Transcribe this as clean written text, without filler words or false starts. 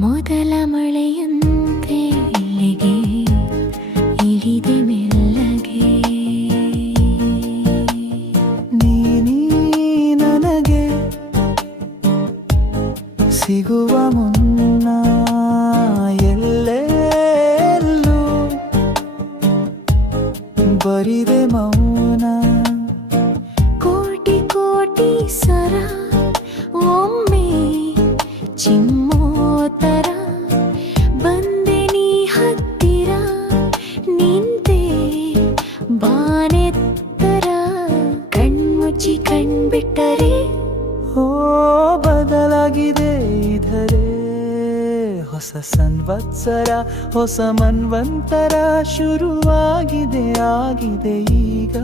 ಮೊದಲ ಮಳೆಯಂತೆ ಇಲ್ಲಿಗೆ ಇಳಿದೆ ಮೆಲ್ಲಗೆ. ನೀನೀ ನನಗೆ ಸಿಗುವ ಮುನ್ನ ಎಲ್ಲೆಲ್ಲೂ ಬರಿದೆ ಮೌನ. ಕೋಟಿ ಕೋಟಿ ಸರ ಒಮ್ಮೆ ಚಿಮ್ಮೋತರ ಬಂದೆ ನೀ ಹತ್ತಿರ, ನಿಂತೆ ಬಾನೆತ್ತರ. ಕಣ್ಮುಚ್ಚಿ ಕಣ್ಬಿಟ್ಟರೆ ಓ ಬದಲಾಗಿದೆ ಇದರೆ ಹೊಸ ಸಂವತ್ಸರ, ಹೊಸ ಮನ್ವಂತರ ಶುರುವಾಗಿದೆ ಆಗಿದೆ ಈಗ.